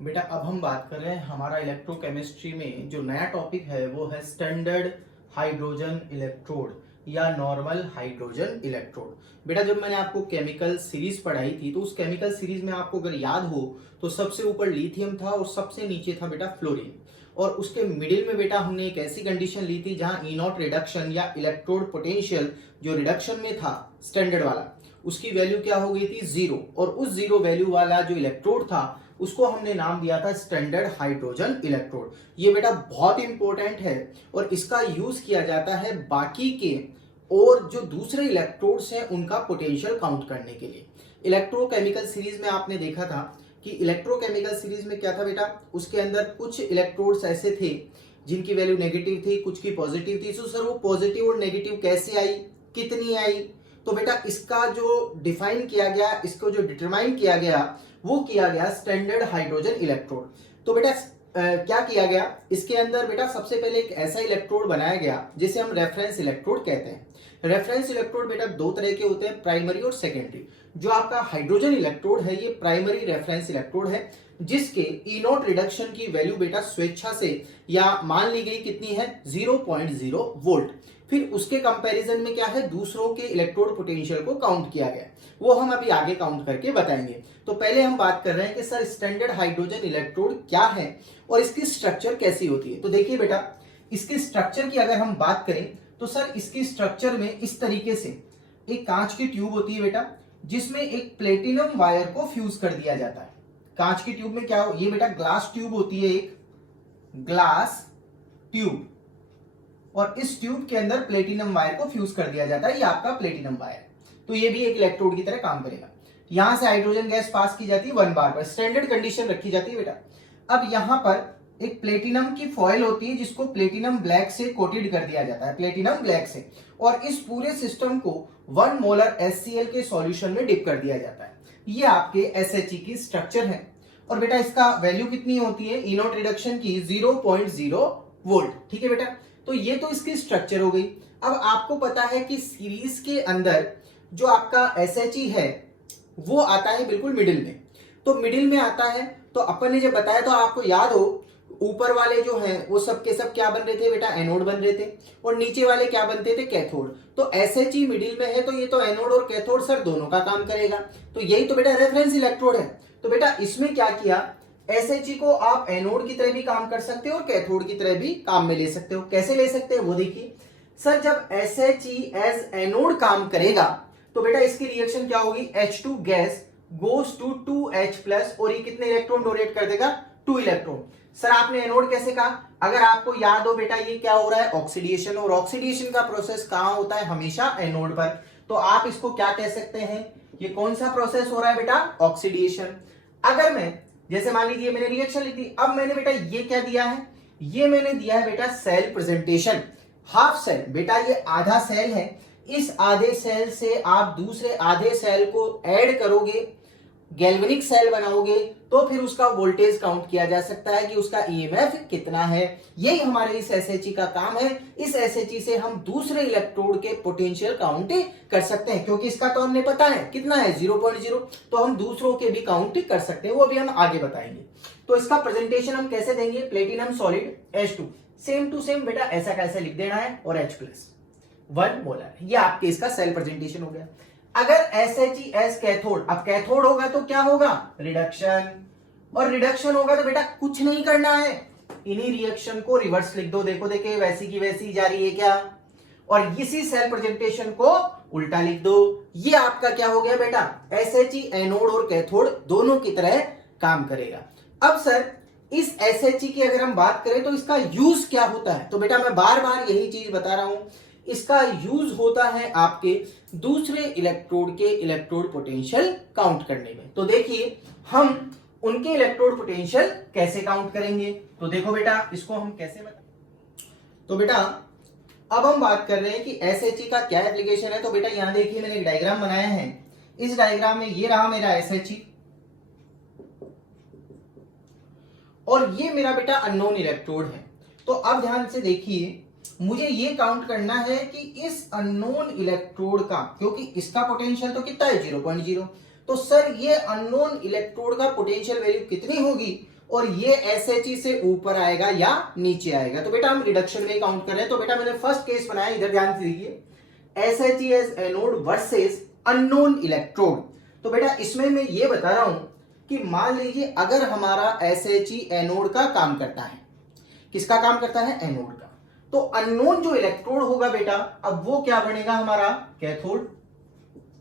बेटा अब हम बात कर रहे हैं हमारा इलेक्ट्रोकेमिस्ट्री में जो नया टॉपिक है वो है स्टैंडर्ड हाइड्रोजन इलेक्ट्रोड या नॉर्मल हाइड्रोजन इलेक्ट्रोड। बेटा जब मैंने आपको केमिकल सीरीज पढ़ाई थी तो उस केमिकल सीरीज में आपको अगर याद हो तो सबसे ऊपर लिथियम था और सबसे नीचे था बेटा फ्लोरीन, और उसके मिडिल में बेटा हमने एक ऐसी कंडीशन ली थी जहां ई नॉट रिडक्शन या इलेक्ट्रोड पोटेंशियल जो रिडक्शन में था स्टैंडर्ड वाला उसकी वैल्यू क्या हो गई थी जीरो, और उस जीरो वैल्यू वाला जो इलेक्ट्रोड था उसको हमने नाम दिया था स्टैंडर्ड हाइड्रोजन इलेक्ट्रोड। ये बेटा बहुत इंपॉर्टेंट है और इसका यूज किया जाता है बाकी के और जो दूसरे इलेक्ट्रोड्स हैं उनका पोटेंशियल काउंट करने के लिए। इलेक्ट्रोकेमिकल सीरीज में आपने देखा था कि इलेक्ट्रोकेमिकल सीरीज में क्या था बेटा, उसके अंदर कुछ इलेक्ट्रोड्स ऐसे थे जिनकी वैल्यू नेगेटिव थी, कुछ की पॉजिटिव थी। तो सर वो पॉजिटिव और नेगेटिव कैसे आई, कितनी आई? तो बेटा इसका जो डिफाइन किया गया, इसको जो डिटरमाइन किया गया वो किया गया स्टैंडर्ड हाइड्रोजन इलेक्ट्रोड। तो बेटा क्या किया गया, इसके अंदर बेटा सबसे पहले एक ऐसा इलेक्ट्रोड बनाया गया जिसे हम रेफरेंस इलेक्ट्रोड कहते हैं। रेफरेंस इलेक्ट्रोड बेटा दो तरह के होते हैं, प्राइमरी और सेकेंडरी। जो आपका हाइड्रोजन इलेक्ट्रोड है ये प्राइमरी रेफरेंस इलेक्ट्रोड है जिसके ई नॉट रिडक्शन की वैल्यू बेटा स्वेच्छा से या मान ली गई कितनी है 0.0 वोल्ट। फिर उसके कंपैरिजन में क्या है, दूसरों के इलेक्ट्रोड पोटेंशियल को काउंट किया गया, वो हम अभी आगे काउंट करके बताएंगे। तो पहले हम बात कर रहे हैं कि सर स्टैंडर्ड हाइड्रोजन इलेक्ट्रोड क्या है और इसकी स्ट्रक्चर कैसी होती है। तो देखिए बेटा इसकी स्ट्रक्चर की अगर हम बात करें तो सर इसकी स्ट्रक्चर में इस तरीके से एक कांच की ट्यूब होती है बेटा जिसमें एक प्लेटिनम वायर को फ्यूज कर दिया जाता है। कांच की ट्यूब में क्या हो, ये बेटा ग्लास ट्यूब होती है, एक ग्लास ट्यूब, और इस ट्यूब के अंदर प्लेटिनम वायर को फ्यूज कर दिया जाता है, ये आपका प्लेटिनम वायर। तो ये भी एक इलेक्ट्रोड की तरह काम करेगा। यहां से हाइड्रोजन गैस पास की जाती है 1 बार पर, स्टैंडर्ड कंडीशन रखी जाती है बेटा। अब यहां पर एक प्लेटिनम की फॉयल होती है जिसको प्लेटिनम ब्लैक से कोटेड कर दिया जाता है, प्लेटिनम ब्लैक से, और इस पूरे सिस्टम को 1 मोलर HCl के सॉल्यूशन में डिप कर दिया जाता है। ये आपके SHE की स्ट्रक्चर है। और बेटा इसका वैल्यू कितनी होती है ई नॉट रिडक्शन की 0.0 वोल्ट। ठीक है बेटा, तो ये तो इसकी स्ट्रक्चर हो गई। अब आपको पता है कि सीरीज के अंदर जो आपका SHE है वो आता है बिल्कुल मिडिल में। तो मिडिल में आता है तो अपन ने जब बताया तो आपको याद हो ऊपर वाले जो हैं वो सब के सब क्या बन रहे थे बेटा, एनोड बन रहे थे, और नीचे वाले क्या बनते थे, कैथोड। तो SHE मिडिल में है तो ये तो एनोड और कैथोड सर दोनों का काम करेगा। तो यही तो बेटा रेफरेंस इलेक्ट्रोड है। तो बेटा इसमें क्या किया, SHE को आप एनोड की तरह भी काम कर सकते हो और कैथोड की तरह भी काम में ले सकते हो। कैसे ले सकते हो वो देखिए सर, जब SHE एज एनोड काम करेगा तो बेटा इसकी रिएक्शन क्या होगी, H2 gas goes to 2H+ और ये कितने इलेक्ट्रॉन डोनेट कर देगा, 2 इलेक्ट्रॉन। सर आपने एनोड कैसे कहा, अगर आपको याद हो बेटा ये क्या हो रहा है, ऑक्सीडेशन, और ऑक्सीडेशन का प्रोसेस कहां होता है, हमेशा एनोड पर। तो आप इसको क्या कह सकते हैं, ये कौन सा प्रोसेस हो रहा है बेटा, ऑक्सीडेशन। अगर मैं जैसे मान लीजिए मैंने रिएक्शन ली थी, अब मैंने बेटा ये क्या दिया है, ये मैंने दिया है बेटा सेल प्रेजेंटेशन, हाफ सेल। बेटा ये आधा सेल है, इस आधे सेल से आप दूसरे आधे सेल को ऐड करोगे, गैल्वेनिक सेल बनाओगे, तो फिर उसका वोल्टेज काउंट किया जा सकता है कि उसका EMF कितना है। यही हमारे इस SHE का काम है। इस SHE से हम दूसरे इलेक्ट्रोड के पोटेंशियल काउंट कर सकते हैं, क्योंकि इसका तो हमने पता है कितना है 0.0, तो हम दूसरों के भी काउंट कर सकते हैं, वो भी हम आगे बताएंगे। तो इसका प्रेजेंटेशन हम कैसे देंगे, platinum solid H2, same to same बेटा ऐसा कैसे लिख देना है, और H+ 1 मोलर, ये आपके इसका सेल प्रेजेंटेशन हो गया। अगर SHE एज कैथोड, अब कैथोड होगा तो क्या होगा, रिडक्शन, और रिडक्शन होगा तो बेटा कुछ नहीं करना है, इन्हीं रिएक्शन को रिवर्स लिख दो। देखो देखे वैसी की वैसी जा रही है क्या, और इसी सेल प्रेजेंटेशन को उल्टा लिख दो। ये आपका क्या हो गया बेटा, SHE एनोड और कैथोड दोनों की तरह काम करेगा। अब सर इस SHE की अगर हम बात करें तो इसका यूज क्या होता है, तो बेटा मैं बार बार यही चीज बता रहा हूं, इसका यूज होता है आपके दूसरे इलेक्ट्रोड के इलेक्ट्रोड पोटेंशियल काउंट करने में। तो देखिए हम उनके इलेक्ट्रोड पोटेंशियल कैसे काउंट करेंगे, तो देखो बेटा इसको हम कैसे तो बेटा अब हम बात कर रहे हैं कि SHE का क्या एप्लीकेशन है। तो बेटा यहां देखिए मैंने एक डायग्राम बनाया है, इस डायग्राम में ये रहा मेरा SHE और ये मेरा बेटा अननोन इलेक्ट्रोड है। तो अब ध्यान से देखिए मुझे ये काउंट करना है कि इस अननोन इलेक्ट्रोड का, क्योंकि इसका पोटेंशियल तो कितना है 0.0, तो सर ये अननोन इलेक्ट्रोड का पोटेंशियल वैल्यू कितनी होगी, और ये SHE से ऊपर आएगा या नीचे आएगा। तो बेटा हम रिडक्शन में काउंट कर रहे हैं। तो बेटा मैंने फर्स्ट केस बनाया, इधर ध्यान से देखिए, SHE as anode versus unknown electrode. तो बेटा इसमें मैं ये बता रहा हूं कि मान लीजिए अगर हमारा SHE एनोड का काम करता है, किसका काम करता है? एनोड का। तो अननोन जो इलेक्ट्रोड होगा बेटा, अब वो क्या बनेगा हमारा? कैथोड।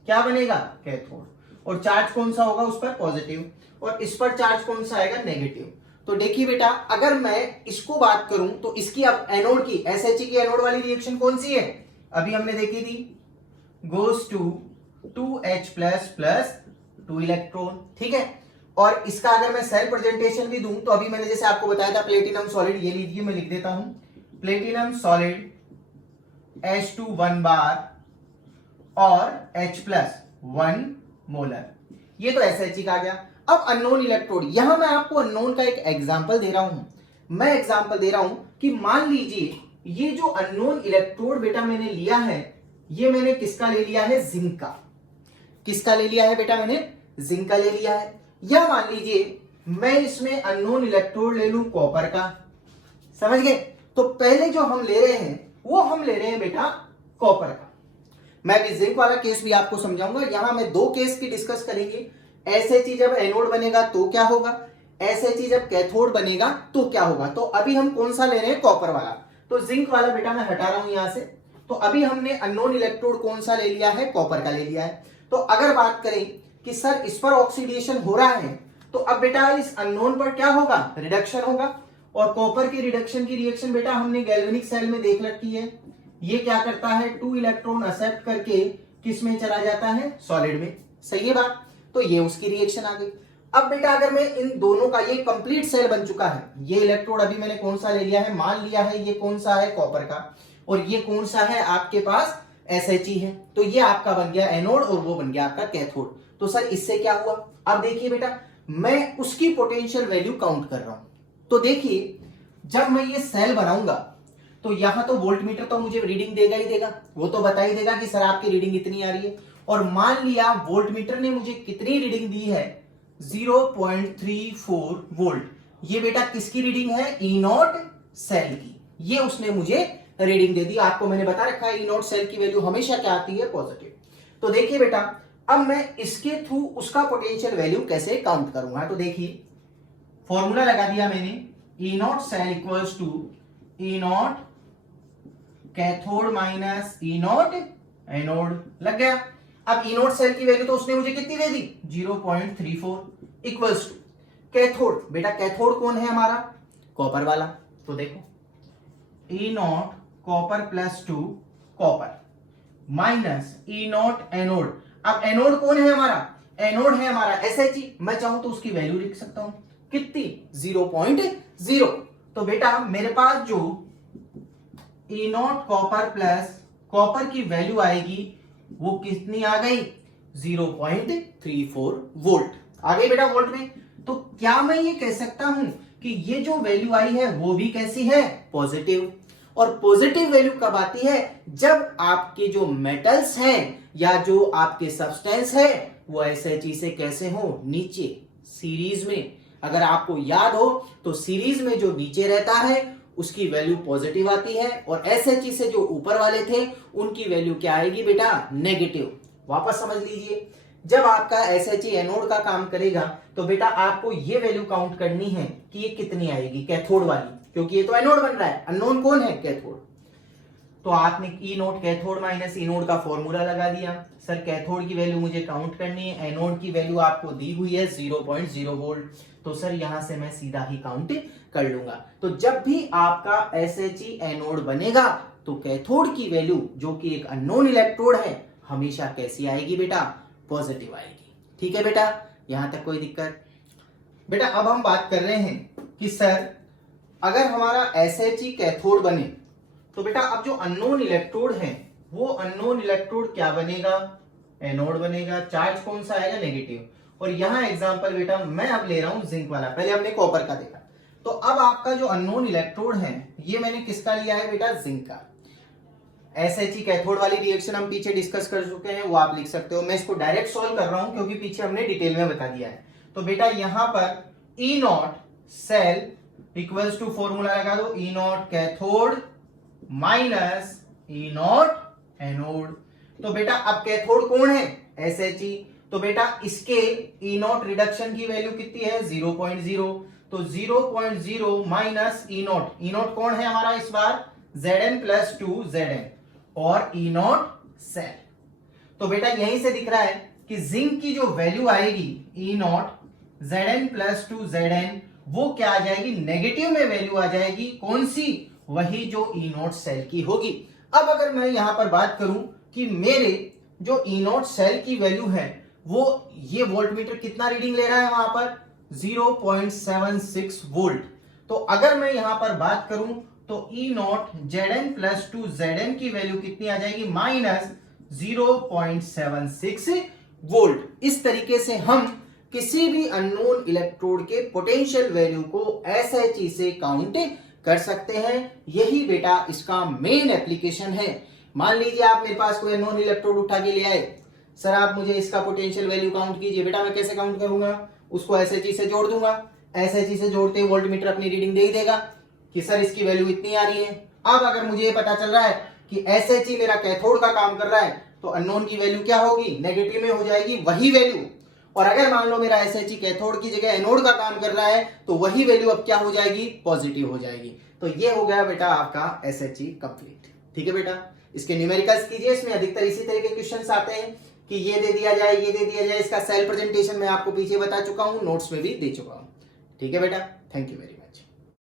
क्या बनेगा? कैथोड। और चार्ज कौन सा होगा उस पर? पॉजिटिव। और इस पर चार्ज कौन सा आएगा? नेगेटिव। तो देखिए बेटा, अगर मैं इसको बात करूं तो इसकी अब एनोड की, SHE की एनोड वाली रिएक्शन कौन सी है? अभी हमने देखी थी, goes to 2H plus 2 electron, ठीक है। और इसका अगर मैं सेल प्रेजेंटेशन भी दूं तो अभी मैंने जैसे आपको बताया था प्लेटिनम सॉलिड, ये लीजिए मैं लिख देता हूं, प्लेटिनम सॉलिड H2 1 बार और H प्लस 1 मोलर। ये तो SHE का आ गया। अब अननोन इलेक्ट्रोड, यहां मैं आपको अननोन का एक एग्जांपल दे रहा हूं। मैं एग्जांपल दे रहा हूं कि मान लीजिए ये जो अननोन इलेक्ट्रोड बेटा मैंने लिया है, ये मैंने किसका ले लिया है? जिंक का। किसका ले लिया है बेटा? मैंने जिंक का ले लिया है। या मान लीजिए मैं इसमें अननोन इलेक्ट्रोड ले लूं कॉपर का। समझ गए? तो पहले जो हम ले रहे हैं वो हम ले रहे हैं बेटा कॉपर का। मैं भी जिंक वाला केस भी आपको समझाऊंगा। यहां मैं दो केस की डिस्कस करेंगे। SHE जब एनोड बनेगा तो क्या होगा, SHE जब कैथोड बनेगा तो क्या होगा। तो अभी हम कौन सा ले रहे हैं? कॉपर वाला। तो जिंक वाला बेटा मैं हटा रहा हूं यहां से। तो अभी हमने अननोन इलेक्ट्रोड कौन सा ले लिया है? कॉपर का ले लिया है। तो अगर बात करें कि सर इस पर ऑक्सीडेशन हो रहा है, तो अब बेटा इस अननोन पर क्या होगा? रिडक्शन होगा। और कॉपर की रिडक्शन की रिएक्शन बेटा हमने गैल्वेनिक सेल में देख रखी है। ये क्या करता है? 2 इलेक्ट्रॉन एक्सेप्ट करके किस में चला जाता है? सॉलिड में। सही है बात? तो ये उसकी रिएक्शन आ गई। अब बेटा अगर मैं इन दोनों का, ये कंप्लीट सेल बन चुका है, ये इलेक्ट्रोड अभी मैंने कौन सा ले लिया है? मान लिया है ये कौन सा है? कॉपर का। और ये कौन सा है आपके पास? SHE है। तो ये आपका बन गया एनोड और वो बन गया आपका कैथोड। तो सर इससे क्या हुआ? अब देखिए बेटा, मैं उसकी पोटेंशियल वैल्यू काउंट कर रहा हूं। तो देखिए जब मैं ये सेल बनाऊंगा तो यहां तो वोल्टमीटर तो मुझे रीडिंग देगा ही देगा, वो तो बता ही देगा कि सर आपकी रीडिंग इतनी आ रही है। और मान लिया वोल्टमीटर ने मुझे कितनी रीडिंग दी है? 0.34 वोल्ट। ये बेटा किसकी रीडिंग है? E0 सेल की। ये उसने मुझे रीडिंग दे दी। आपको मैंने बता रखा है E0 सेल की वैल्यू हमेशा क्या आती है? पॉजिटिव। तो देखिए बेटा, अब मैं इसके थ्रू उसका पोटेंशियल वैल्यू कैसे काउंट करूंगा। तो देखिए फॉर्मूला लगा दिया मैंने, E0 cell equals to E0 cathode minus E0 anode. लग गया। अब E0 सेल की वैल्यू तो उसने मुझे कितनी दे दी? 0.34 इक्वल्स टू कैथोड। बेटा कैथोड कौन है हमारा? कॉपर वाला। तो देखो E0 copper plus 2 copper minus E0 anode. अब एनोड कौन है हमारा? एनोड है हमारा SHE। मैं चाहूं तो उसकी वैल्यू लिख सकता हूं, कितनी? 0.0। तो बेटा मेरे पास जो E0 कॉपर प्लस कॉपर की वैल्यू आएगी वो कितनी आ गई? 0.34 वोल्ट आ गई बेटा वोल्ट में। तो क्या मैं ये कह सकता हूं कि ये जो वैल्यू आई है वो भी कैसी है? पॉजिटिव। और पॉजिटिव वैल्यू कब आती है? जब आपके जो मेटल्स हैं या जो आपके सब्सटेंस है वो SHE से कैसे हो? नीचे, सीरीज में। अगर आपको याद हो तो सीरीज में जो नीचे रहता है उसकी वैल्यू पॉजिटिव आती है, और SHE से जो ऊपर वाले थे उनकी वैल्यू क्या आएगी बेटा? नेगेटिव। वापस समझ लीजिए, जब आपका SHE एनोड का काम करेगा तो बेटा आपको ये वैल्यू काउंट करनी है कि ये कितनी आएगी? कैथोड वाली, क्योंकि ये तो एनोड बन रहा है। अननोन कौन है? कैथोड। तो आपने E0 कैथोड माइनस E0 का फॉर्मूला लगा दिया। सर कैथोड की वैल्यू मुझे काउंट करनी है, एनोड की वैल्यू आपको दी हुई है 0.0 वोल्ट। तो सर यहां से मैं सीधा ही काउंट कर लूंगा। तो जब भी आपका SHE एनोड बनेगा तो कैथोड की वैल्यू जो कि एक अननोन इलेक्ट्रोड है हमेशा कैसी आएगी बेटा? पॉजिटिव आएगी। ठीक है बेटा, यहां तक कोई दिक्कत? बेटा अब हम बात कर रहे हैं कि सर अगर हमारा SHE कैथोड बने तो बेटा अब जो अननोन इलेक्ट्रोड है वो अननोन इलेक्ट्रोड क्या बनेगा? एनोड बनेगा। चार्ज कौन सा आएगा? नेगेटिव। और यहां एग्जांपल बेटा मैं अब ले रहा हूं जिंक वाला, पहले हमने कॉपर का देखा। तो अब आपका जो अननोन इलेक्ट्रोड है ये मैंने किसका लिया है बेटा? जिंक का। SHE कैथोड वाली रिएक्शन हम पीछे डिस्कस कर चुके हैं, वो आप लिख सकते हो। मैं इसको डायरेक्ट सॉल्व कर रहा हूं क्योंकि पीछे हमने डिटेल में बता दिया है। तो बेटा यहां पर E0 cell equals to formula लगा दो, E nought cathode minus E nought anode. तो बेटा अब कैथोड कौन है? SHE। तो बेटा इसके ई नॉट रिडक्शन की वैल्यू कितनी है? 0.0। तो 0.0 minus E not, E not कौन है हमारा इस बार? Zn प्लस 2 Zn और ई नॉट सेल। तो बेटा यहीं से दिख रहा है कि जिंक की जो वैल्यू आएगी ई नॉट Zn प्लस 2 Zn, वो क्या आ जाएगी? नेगेटिव में वैल्यू आ जाएगी। कौन सी? वही जो ई नॉट सेल की होगी। अब अगर मैं यहां पर बात करूं कि मेरे जो ई नॉट सेल की वैल्यू है वो ये वोल्टमीटर कितना रीडिंग ले रहा है वहां पर? 0.76 वोल्ट। तो अगर मैं यहां पर बात करूं तो ई नॉट Zn प्लस 2 Zn की वैल्यू कितनी आ जाएगी? Minus 0.76 volt. इस तरीके से हम किसी भी अननोन इलेक्ट्रोड के पोटेंशियल वैल्यू को SHE से काउंट कर सकते हैं। यही बेटा इसका मेन एप्लीकेशन है। मान लीजिए आप मेरे पास कोई अननोन इलेक्ट्रोड उठा के ले आए, सर आप मुझे इसका पोटेंशियल वैल्यू काउंट कीजिए। बेटा मैं कैसे काउंट करूंगा? उसको SHE से जोड़ दूंगा। SHE से जोड़ते ही वोल्टमीटर अपनी रीडिंग दे ही देगा कि सर इसकी वैल्यू इतनी आ रही है। अब अगर मुझे ये पता चल रहा है कि SHE मेरा कैथोड का काम कर रहा है तो अननोन की वैल्यू क्या होगी? नेगेटिव में हो जाएगी वही वैल्यू। और अगर मान लो मेरा SHE कैथोड की जगह एनोड का काम कर रहा है तो वही वैल्यू अब क्या हो जाएगी? पॉजिटिव हो जाएगी। तो ये हो गया बेटा आपका SHE कंप्लीट। ठीक है बेटा, इसके न्यूमेरिकल्स कीजिए। इसमें अधिकतर इसी तरह के क्वेश्चंस आते हैं कि ये दे दिया जाए, ये दे दिया जाए। इसका सेल प्रेजेंटेशन मैं आपको पीछे बता चुका हूं, नोट्स में भी दे चुका हूं। ठीक है बेटा, थैंक यू वेरी मच।